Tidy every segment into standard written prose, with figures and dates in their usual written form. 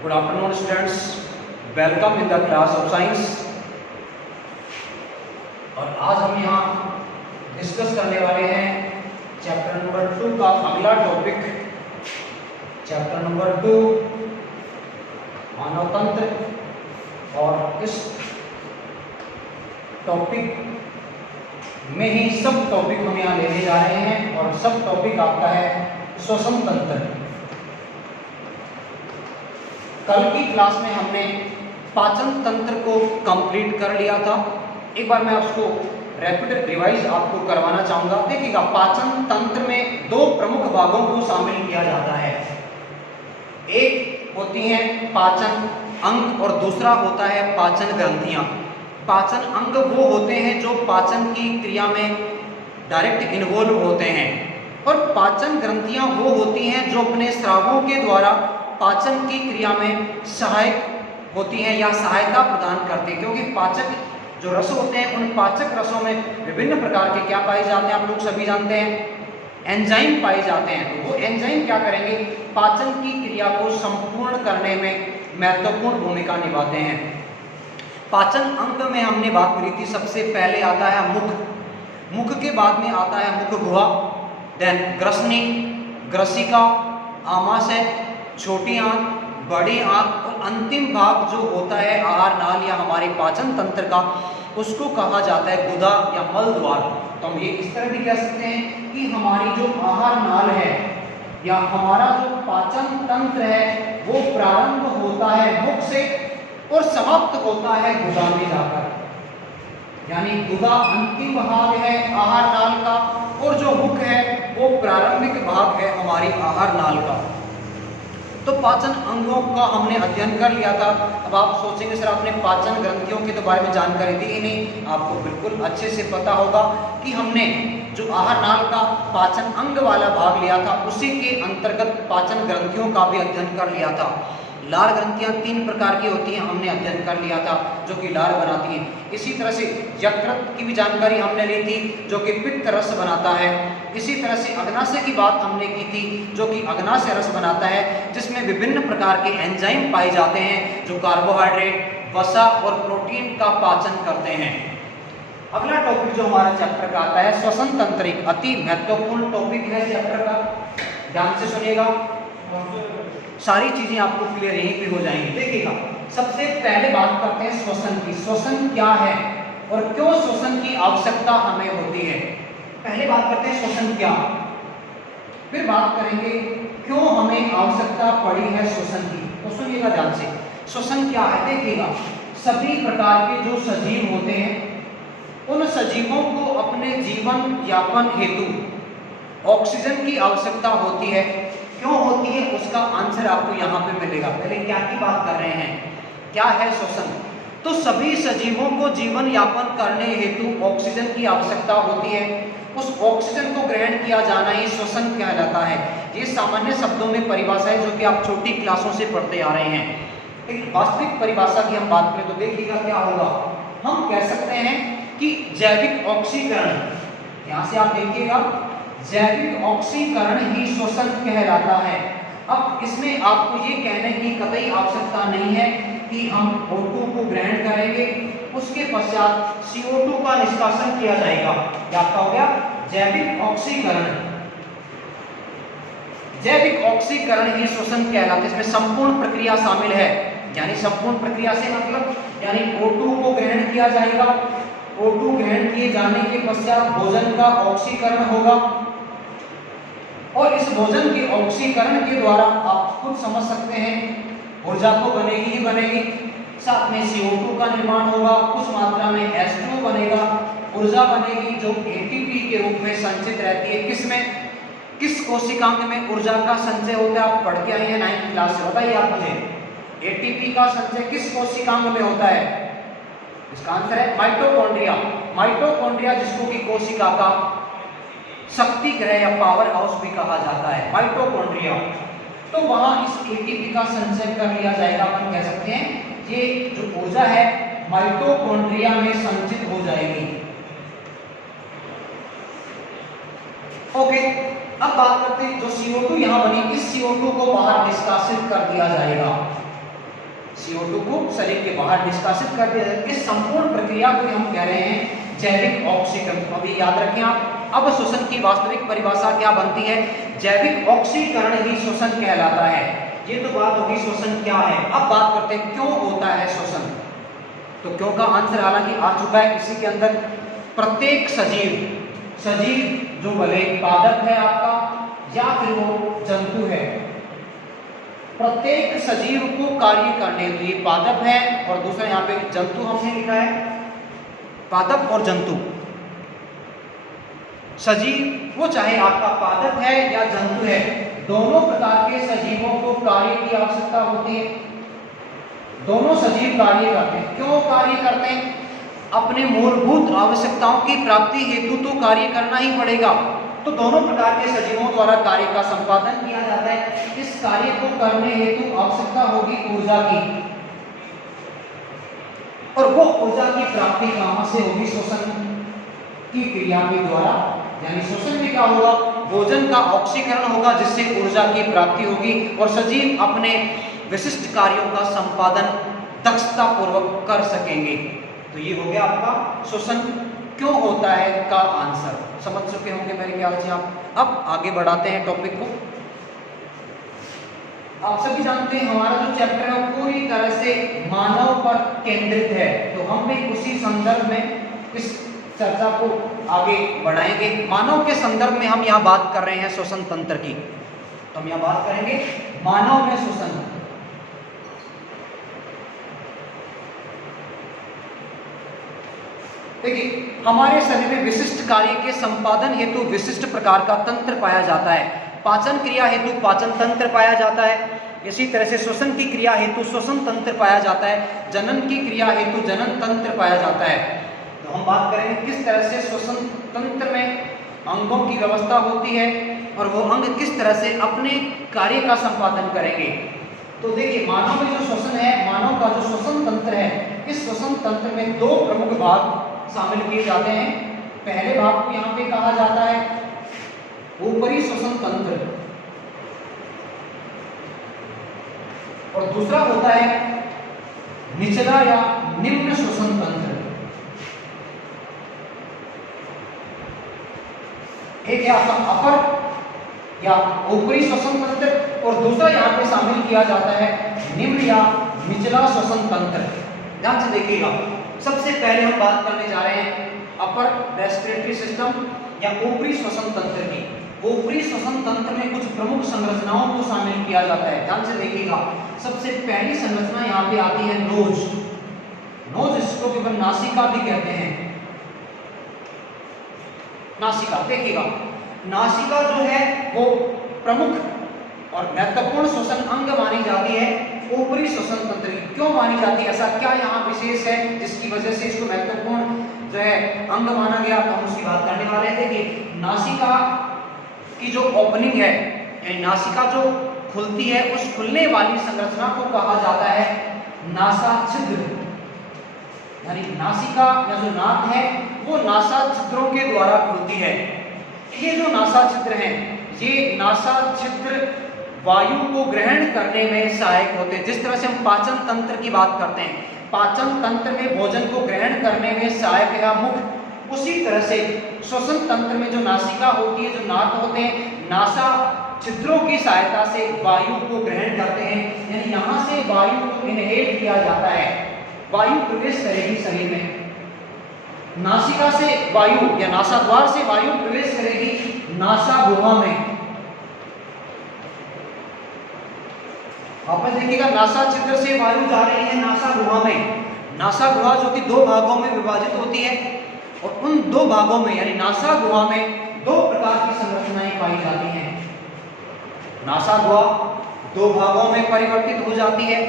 Good afternoon students, welcome in the class of science। और आज हम यहाँ डिस्कस करने वाले हैं चैप्टर नंबर 2 का अगला टॉपिक, चैप्टर नंबर 2 मानव तंत्र। और इस टॉपिक में ही सब टॉपिक हम यहाँ लेने जा रहे हैं और सब टॉपिक आपका है श्वसन तंत्र। कल की क्लास में हमने पाचन तंत्र को कंप्लीट कर लिया था। एक बार मैं आपको रैपिड रिवाइज आपको करवाना चाहूंगा। देखिएगा, पाचन तंत्र में दो प्रमुख भागों को शामिल किया जाता है। एक होती हैं पाचन अंग और दूसरा होता है पाचन ग्रंथियां। पाचन अंग वो होते हैं जो पाचन की क्रिया में डायरेक्ट इन्वॉल्व होते हैं, और पाचन ग्रंथियां वो होती हैं जो अपने स्रावों के द्वारा पाचन की क्रिया में सहायक होती हैं या सहायता प्रदान करती हैं। क्योंकि पाचक जो रस होते हैं, उन पाचक रसों में विभिन्न प्रकार के क्या पाए जाते हैं, आप लोग सभी जानते हैं, एंजाइम पाए जाते हैं। तो वो एंजाइम क्या करेंगे, पाचन की क्रिया को संपूर्ण करने में महत्वपूर्ण भूमिका निभाते हैं। पाचन अंग में हमने बात करी थी, सबसे पहले आता है मुख, मुख के बाद में आता है मुख गुहा, देन ग्रसनी, ग्रसिका, आमाशय, छोटी आंत, बड़ी आंत, और अंतिम भाग जो होता है आहार नाल या हमारे पाचन तंत्र का, उसको कहा जाता है गुदा या मल द्वार। तो हम ये इस तरह भी कह सकते हैं कि हमारी जो आहार नाल है या हमारा जो पाचन तंत्र है वो प्रारंभ होता है मुख से और समाप्त होता है गुदा में जाकर। यानी गुदा अंतिम भाग है आहार नाल का, और जो मुख है वो प्रारंभिक भाग है हमारी आहार नाल का। तो पाचन अंगों का हमने अध्ययन कर लिया था। अब आप सोचेंगे सर आपने पाचन ग्रंथियों के तो बारे में जानकारी दी ही नहीं। आपको बिल्कुल अच्छे से पता होगा कि हमने जो आहार नाल का पाचन अंग वाला भाग लिया था, उसी के अंतर्गत पाचन ग्रंथियों का भी अध्ययन कर लिया था। लार ग्रंथियां 3 प्रकार की होती हैं, हमने अध्ययन कर लिया था, जो कि लार बनाती हैं। इसी तरह से यकृत की भी जानकारी हमने ली थी, जो कि पित्त रस बनाता है। इसी तरह से अग्नाशय की बात हमने की थी, जो कि अग्नाशय रस बनाता है, जिसमें विभिन्न प्रकार के एंजाइम पाए जाते हैं जो कार्बोहाइड्रेट, वसा और प्रोटीन का पाचन करते हैं। अगला टॉपिक जो हमारा चैप्टर का आता है श्वसन तंत्र, एक अति महत्वपूर्ण टॉपिक है चैप्टर का। ध्यान से सुनिएगा, सारी चीजें आपको क्लियर यहीं पे हो जाएंगी। देखिएगा, सबसे पहले बात करते हैं श्वसन की। श्वसन क्या है और क्यों श्वसन की आवश्यकता हमें होती है। पहले बात करते हैं श्वसन क्या, फिर बात करेंगे क्यों हमें आवश्यकता पड़ी है श्वसन की। तो सुनिएगा ध्यान से, श्वसन क्या है। देखिएगा, सभी प्रकार के जो सजीव होते हैं, उन सजीवों को अपने जीवन यापन हेतु ऑक्सीजन की आवश्यकता होती है। क्यों होती है उसका आंसर आपको यहाँ पे मिलेगा। पहले क्या की बात कर रहे हैं, क्या है श्वसन। तो सभी सजीवों को जीवन यापन करने हेतु ऑक्सीजन की आवश्यकता होती है। उस ऑक्सीजन को ग्रहण किया जाना ही श्वसन कहलाता है। ये सामान्य शब्दों में परिभाषा है जो कि आप छोटी क्लासों से पढ़ते आ रहे हैं। एक वास्तविक परिभाषा की हम बात करें तो देखिएगा क्या होगा। हम कह सकते हैं कि जैविक ऑक्सीकरण, यहाँ से आप देखिएगा, जैविक ऑक्सीकरण ही श्वसन कहलाता है। अब इसमें आपको ये कहने की कतई आवश्यकता नहीं है कि हम O2 को ग्रहण करेंगे, उसके पश्चात CO2 का निष्कासन किया जाएगा। क्या हो गया, जैविक ऑक्सीकरण। जैविक ऑक्सीकरण ही श्वसन कहलाता है। इसमें संपूर्ण प्रक्रिया शामिल है। यानी संपूर्ण प्रक्रिया से मतलब यानी O2 को ग्रहण किया जाएगा, O2 ग्रहण किए जाने के पश्चात भोजन का ऑक्सीकरण होगा, और इस भोजन के ऑक्सीकरण के द्वारा आप खुद समझ सकते हैं ऊर्जा तो बनेगी ही बनेगी, साथ में CO2 का निर्माण होगा, कुछ मात्रा में H2O बनेगा, ऊर्जा बनेगी जो ATP के रूप में संचित रहती है। किसमें, किस कोशिकांग में ऊर्जा का संचय होता है, आप पढ़ के आए हैं 9th क्लास से, बताइए आप मुझे। ATP का संचय किस कोशिकांग में होता है, इसका आंसर है माइटोकॉन्ड्रिया। माइटोकॉन्ड्रिया जिसको कि कोशिका का शक्ति ग्रह या पावर हाउस भी कहा जाता है, माइटोकॉन्ड्रिया। तो वहां इस ATP का संचय कर लिया जाएगा। अपन कह सकते हैं ये जो ऊर्जा है माइटोकॉन्ड्रिया में संचित हो जाएगी। ओके, अब बात करते हैं जो CO2 यहाँ बनी, इस CO2 को बाहर निष्कासित कर दिया जाएगा। CO2 को शरीर के बाहर निष्कासित कर दिया जाता है। इस संपूर्ण प्रक्रिया को हम कह रहे हैं जैविक ऑक्सीकरण। अभी याद रखें आप। अब शोषण की वास्तविक परिभाषा क्या बनती है? जैविक ऑक्सीकरण ही शोषण कहलाता है। ये तो बात होगी शोषण क्या है। अब बात करते हैं क्यों होता है शोषण। तो क्यों का आंसर हालांकि आ चुका है। इसी के अंदर प्रत्येक सजीव जो भले पादप है आपका या फिर वो जंतु है, प्रत्येक सजीव को कार्य करने, तो ये पादप है और दूसरा यहाँ पे जंतु हमने लिखा है, पादप और जंतु। सजीव वो चाहे आपका पादप है या जंतु है, दोनों प्रकार के सजीवों को कार्य की आवश्यकता होती है। दोनों सजीव कार्य करते हैं। क्यों कार्य करते हैं? अपने मूलभूत आवश्यकताओं की प्राप्ति हेतु तो कार्य करना ही पड़ेगा। तो दोनों प्रकार के सजीवों द्वारा कार्य का संपादन किया जाता है। इस कार्य को करने हेतु आवश्यकता होगी ऊर्जा की, और वो ऊर्जा की प्राप्ति कहां से होगी? शोषण की क्रिया के द्वारा। यानी शोषण में क्या होगा? भोजन का ऑक्सीकरण होगा जिससे ऊर्जा की प्राप्ति होगी और सजीव अपने विशिष्ट कार्यों का संपादन दक्षता पूर्वक कर सकेंगे। तो ये हो गया आपका शोषण क्यों होता है का आंसर। समझ चुके होंगे मेरे ख्याल से आप। अब आगे बढ़ाते हैं टॉपिक को। आप सभी जानते हैं हमारा जो चैप्टर है पूरी तरह से मानव पर केंद्रित है। तो हम भी उसी संदर्भ में इस चर्चा को आगे बढ़ाएंगे। मानव के संदर्भ में हम यहाँ बात कर रहे हैं श्वसन तंत्र की। तो हम यहाँ बात करेंगे मानव में श्वसन। देखिए हमारे शरीर में विशिष्ट कार्य के संपादन हेतु विशिष्ट प्रकार का तंत्र पाया जाता है। पाचन क्रिया हेतु पाचन तंत्र पाया जाता है। इसी तरह से श्वसन की क्रिया हेतु श्वसन तंत्र पाया जाता है। जनन की क्रिया हेतु जनन तंत्र पाया जाता है। तो हम बात करेंगे किस तरह से श्वसन तंत्र में अंगों की व्यवस्था होती है और वो अंग किस तरह से अपने कार्य का संपादन करेंगे। तो देखिए मानव में जो श्वसन है, मानव का जो श्वसन तंत्र है, इस श्वसन तंत्र में दो प्रमुख भाग शामिल किए जाते हैं। पहले भाग को यहाँ पे कहा जाता है ऊपरी श्वसन तंत्र और दूसरा होता है निचला या निम्न श्वसन तंत्र। एक है आपका अपर या ऊपरी श्वसन तंत्र और दूसरा यहाँ पे शामिल किया जाता है निम्न या निचला श्वसन तंत्र। ध्यान से देखिएगा। सबसे पहले हम बात करने जा रहे हैं अपर रेस्पिरेटरी सिस्टम या ऊपरी श्वसन तंत्र की। ऊपरी श्वसन तंत्र में कुछ प्रमुख संरचनाओं को शामिल किया जाता है। ध्यान से देखिएगा। सबसे पहली संरचना यहाँ पे आती है नोज। नोज इसको केवल नासिका भी कहते हैं। नासिका देखिएगा, नासिका जो है वो प्रमुख और महत्वपूर्ण श्वसन अंग मानी जाती है ऊपरी श्वसन तंत्र की। क्यों मानी जाती है? ऐसा क्या यहाँ विशेष है जिसकी वजह से इसको महत्वपूर्ण जो है अंग माना गया? तो हम उसकी बात करने वाले थे कि नासिका की जो ओपनिंग है, नासिका जो खुलती है, उस खुलने वाली संरचना को कहा जाता है नासा छिद्र। यानी नासिका या जो नाक है वो नासा छिद्रों के द्वारा खुलती है। ये जो नासा छिद्र हैं, ये नासा छिद्र वायु को ग्रहण करने में सहायक होते हैं। जिस तरह से हम पाचन तंत्र की बात करते हैं, पाचन तंत्र में भोजन को ग्रहण करने में सहायक है मुख, उसी तरह से श्वसन तंत्र में जो नासिका होती है, जो नाक होते हैं, नासा छिद्रों की सहायता से वायु को ग्रहण करते हैं। यानी यहाँ से वायु को इनहेल किया जाता है, वायु प्रवेश करेगी शरीर में। नासिका से वायु या नासा द्वार से वायु प्रवेश करेगी नासा गुहा में। आप देखिएगा नासा छिद्र से वायु जा रही है नासा गुहा में। नासा गुहा जो कि दो भागों में विभाजित होती है और उन दो भागों में यानी नासा गुहा में दो प्रकार की संरचनाएं पाई जाती हैं। नासा गुहा दो भागों में परिवर्तित हो जाती है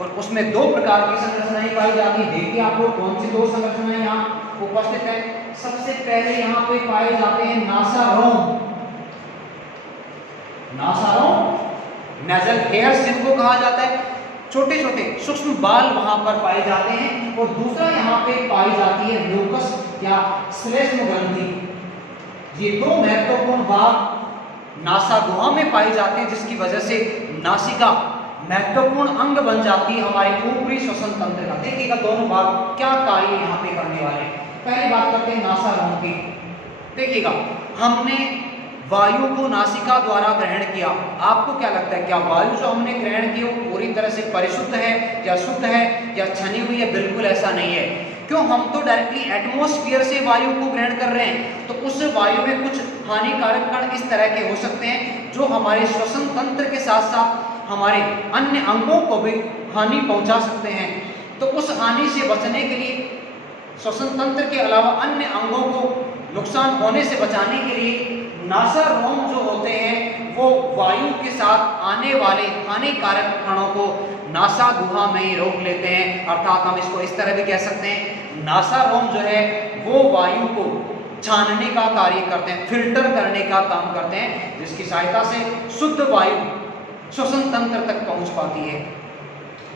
और उसमें दो प्रकार की संरचनाएं पाई जाती है। देखिए आपको कौन सी दो संरचनाएं यहाँ उपस्थित है। सबसे पहले यहाँ पे पाए जाते हैं नासारोम। नासारोम नेजल हेयर्स जिनको कहा जाता है, छोटे छोटे सूक्ष्म बाल वहां पर पाए जाते हैं। और दूसरा यहाँ पे पाई जाती है म्यूकस या श्लेष्म ग्रंथि। ये दो महत्वपूर्ण भाग नासा गुहा में पाए जाते हैं जिसकी वजह से नासिका महत्वपूर्ण अंग बन जाती है हमारे ऊपरी श्वसन तंत्र का। देखिएगा दोनों भाग क्या कार्य यहाँ पे करने वाले हैं। पहली बात करते हैं नासारोम की। देखिएगा हमने वायु को नासिका द्वारा ग्रहण किया। आपको क्या लगता है, क्या वायु जो हमने ग्रहण की वो पूरी तरह से परिशुद्ध है या शुद्ध है या छनी हुई है? बिल्कुल ऐसा नहीं है। क्यों? हम तो डायरेक्टली एटमॉस्फेयर से वायु को ग्रहण कर रहे हैं, तो उस वायु में कुछ हानिकारक कण इस तरह के हो सकते हैं जो हमारे श्वसन तंत्र के साथ साथ हमारे अन्य अंगों को भी हानि पहुंचा सकते हैं। तो उस हानि से बचने के लिए श्वसन तंत्र के अलावा अन्य अंगों को नुकसान होने से बचाने के लिए नासारोम जो होते हैं वो वायु के साथ आने वाले हानिकारक कणों को नासा गुहा में ही रोक लेते हैं। अर्थात हम इसको इस तरह भी कह सकते हैं, नासारोम जो है वो वायु को छानने का कार्य करते हैं, फिल्टर करने का काम करते हैं, जिसकी सहायता से शुद्ध वायु श्वसन तंत्र तक पहुंच पाती है।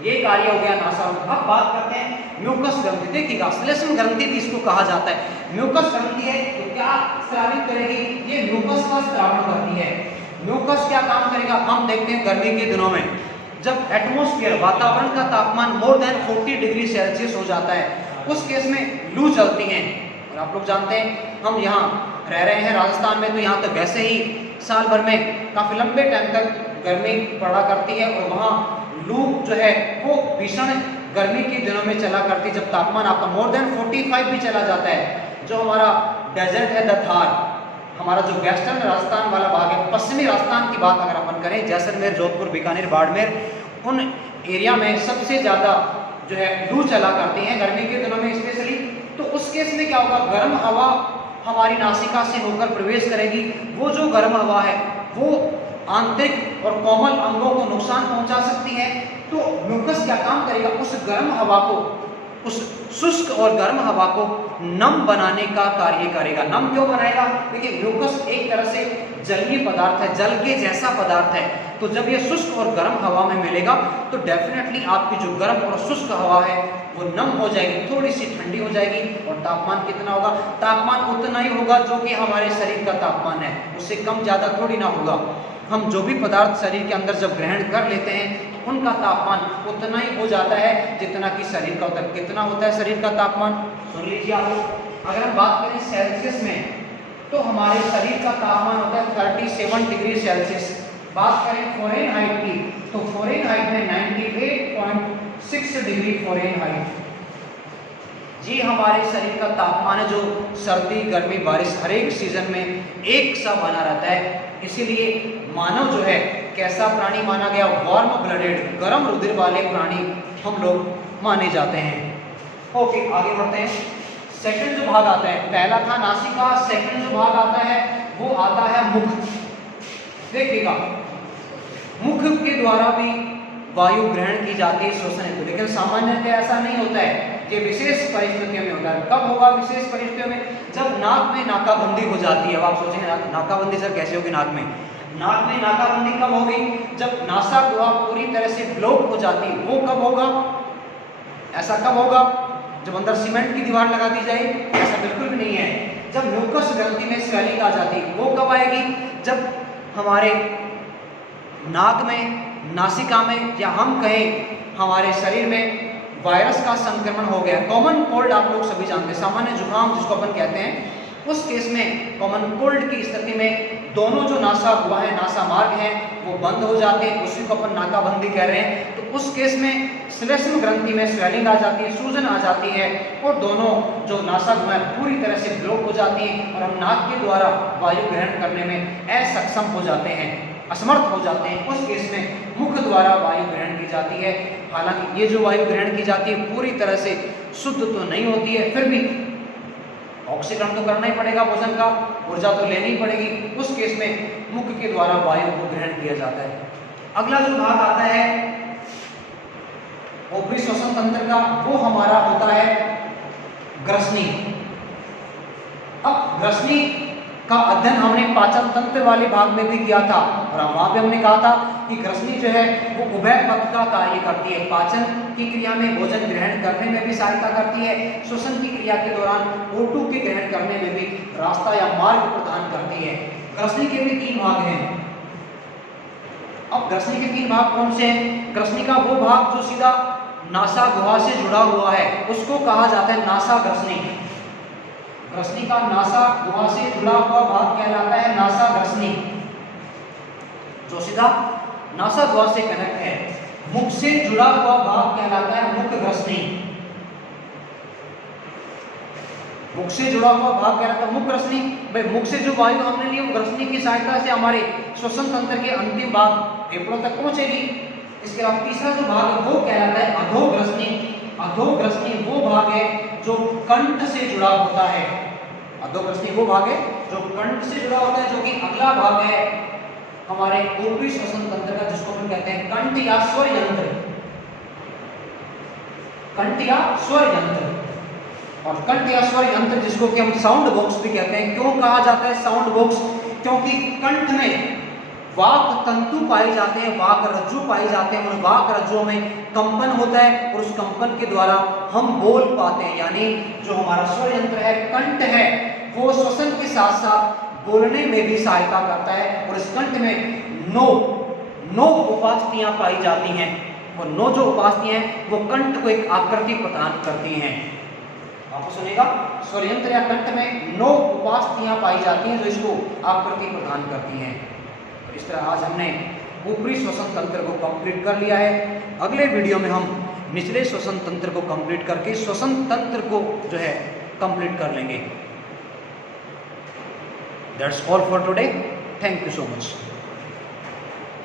ये कार्य हो गया नासारोम। अब बात करते हैं म्यूकस ग्रंथि। देखिएगा श्लेष्म ग्रंथि भी इसको कहा जाता है। म्यूकस ग्रंथि है तो क्या स्रावित करेगी? ये म्यूकस का स्रावण करती है। म्यूकस क्या काम करेगा? हम देखते हैं गर्मी के दिनों में जब एटमॉस्फेयर वातावरण का तापमान मोर देन 40 डिग्री सेल्सियस हो जाता है, उस केस में लू चलती है। और आप लोग जानते हैं हम यहाँ रह रहे हैं राजस्थान में, तो यहाँ तो वैसे ही साल भर में काफी लंबे टाइम तक गर्मी पड़ा करती है और वहाँ लू जो है वो भीषण गर्मी के दिनों में चला करती है, जब तापमान आपका मोर देन 45 भी चला जाता है। जो हमारा डेजर्ट है द थार, हमारा जो वेस्टर्न राजस्थान वाला भाग है, पश्चिमी राजस्थान की बात अगर अपन करें, जैसलमेर, जोधपुर, बीकानेर, बाड़मेर, उन एरिया में सबसे ज़्यादा जो है लू चला करती हैं गर्मी के दिनों में स्पेशली। तो उस केस में क्या होगा, गर्म हवा हमारी नासिका से होकर प्रवेश करेगी। वो जो गर्म हवा है वो आंतरिक और कोमल अंगों को नुकसान पहुंचा सकती है। तो म्यूकस क्या काम करेगा, उस गर्म हवा को, उस शुष्क और गर्म हवा को नम बनाने का कार्य करेगा। नम क्यों बनाएगा? देखिए म्यूकस एक तरह से जलीय पदार्थ है, जल के जैसा पदार्थ है। तो जब ये शुष्क और गर्म हवा में मिलेगा तो डेफिनेटली आपकी जो गर्म और शुष्क हवा है वो नम हो जाएगी, थोड़ी सी ठंडी हो जाएगी। और तापमान कितना होगा? तापमान उतना ही होगा जो कि हमारे शरीर का तापमान है, उससे कम ज़्यादा थोड़ी ना होगा। हम जो भी पदार्थ शरीर के अंदर जब ग्रहण कर लेते हैं उनका तापमान उतना ही हो जाता है जितना कि शरीर का होता है। कितना होता है शरीर का तापमान? सुन लीजिए आप लोग। अगर हम बात करें सेल्सियस में तो हमारे शरीर का तापमान होता है 37 डिग्री सेल्सियस। बात करें फ़ारेनहाइट की तो फ़ारेनहाइट में 98.6 डिग्री फ़ारेनहाइट जी हमारे शरीर का तापमान है, जो सर्दी, गर्मी, बारिश हर एक सीजन में एक सा बना रहता है। इसीलिए मानव जो है कैसा प्राणी माना गया? वार्म ब्लडेड, गर्म रुधिर वाले प्राणी हम लोग माने जाते हैं। ओके, आगे बढ़ते हैं। सेकंड जो भाग आता है, पहला था नासिका, सेकंड जो भाग आता है वो आता है मुख। देखिएगा मुख के द्वारा भी वायु ग्रहण की जाती है श्वसन हेतु, लेकिन सामान्यतः ऐसा नहीं होता है, ये विशेष परिस्थितियों में होता है। कब होगा विशेष परिस्थितियों में? जब नाक में नाकाबंदी हो जाती है। अब आप सोचेंगे नाकाबंदी सर कैसे होगी नाक में? नाक में नाकाबंदी कब होगी? जब नासा गुहा पूरी तरह से ब्लॉक हो जाती है। वो कब होगा? ऐसा कब होगा? जब अंदर सीमेंट की दीवार लगा दी जाए? ऐसा बिल्कुल भी नहीं है। जब म्यूकस ग्रंथि में स्वेलिंग आ जाती है। वो कब आएगी? जब हमारे नाक में, नासिका में, या हम कहें हमारे शरीर में वायरस का संक्रमण हो गया। कॉमन कोल्ड आप लोग सभी जानते हैं, सामान्य जुकाम जिसको अपन कहते हैं, उस केस में कॉमन कोल्ड की स्थिति में दोनों जो नासा गुहा है, नासा मार्ग हैं, वो बंद हो जाते हैं, उसी को अपन नाकाबंदी कह रहे हैं। तो उस केस में श्लेष्म ग्रंथि में स्वेलिंग आ जाती है, सूजन आ जाती है और दोनों जो नासा गुहा है पूरी तरह से ब्लॉक हो जाती है और हम नाक के द्वारा वायु ग्रहण करने में असक्षम हो जाते हैं, असमर्थ हो जाते हैं। उस केस में मुख द्वारा वायु ग्रहण की जाती है। हालांकि ये जो वायु ग्रहण की जाती है पूरी तरह से शुद्ध तो नहीं होती है, फिर भी ऑक्सीकरण तो करना ही पड़ेगा, भोजन का ऊर्जा तो लेनी ही पड़ेगी। उस केस में मुख के द्वारा वायु को ग्रहण किया जाता है। अगला जो भाग आता है ऊपरी श्वसन तंत्र का, वो हमारा होता है ग्रसनी। अब ग्रसनी का अध्ययन हमने पाचन तंत्र वाले भाग में भी किया था और वहां पे हमने कहा था कि ग्रसनी जो है वो उभय पथ का कार्य करती है। पाचन की क्रिया में भोजन ग्रहण करने में भी सहायता करती है, श्वसन की क्रिया के दौरान O2 के ग्रहण करने में भी रास्ता या मार्ग प्रदान करती है। ग्रसनी के भी 3 भाग हैं। अब ग्रसनी के 3 भाग कौन से हैं? ग्रसनी का वो भाग जो सीधा नासा गुहा से जुड़ा हुआ है उसको कहा जाता है नासा ग्रसनी। ग्रसनी का नासा गुहा से जुड़ा हुआ भाग कहलाता है नासा ग्रसनी, जो सीधा नासा गुहा से कनेक्ट है। मुख से जुड़ा हुआ भाग कहलाता है मुख ग्रसनी। मुख से जुड़ा हुआ भाग कहलाता है मुख ग्रसनी। भाई मुख से जो वायु हमने ली वो ग्रसनी की सहायता से हमारे श्वसन तंत्र के अंतिम भाग फेफड़ों तक पहुंचेगी। इसके बाद तीसरा जो भाग है वो कहलाता है अधोग्रसनी। अधोग्रसनी वो भाग है जो कंठ से जुड़ा होता है। अधोग्रसनी वो भाग है जो कंठ से जुड़ा होता है, जो कि अगला भाग है हमारे ऊपरी श्वसन तंत्र का, जिसको हम कहते हैं कंठ या स्वर यंत्र। कंठ या स्वर यंत्र, और कंठ या स्वर यंत्र जिसको कि हम साउंड बॉक्स भी कहते हैं। क्यों कहा जाता है साउंड बॉक्स? क्योंकि कंठ में वाक तंतु पाए जाते हैं, वाक रज्जु पाए जाते हैं। उन वाक रज्जुओं में कंपन होता है और उस कंपन के द्वारा हम बोल पाते हैं। यानी जो हमारा स्वर यंत्र है, कंठ है, वो श्वसन के साथ साथ बोलने में भी सहायता करता है। और इस कंठ में नौ उपास्थियां पाई जाती हैं। और 9 जो उपास्थियां हैं वो कंठ को एक आकृति प्रदान करती हैं। आपको सुनेगा, स्वर यंत्र या कंठ में 9 उपास्थियां पाई जाती हैं जो इसको आकृति प्रदान करती हैं। इस तरह आज हमने ऊपरी श्वसन तंत्र को कंप्लीट कर लिया है। अगले वीडियो में हम निचले श्वसन तंत्र को कंप्लीट करके श्वसन तंत्र को जो है कंप्लीट कर लेंगे। That's all for today. Thank you so much.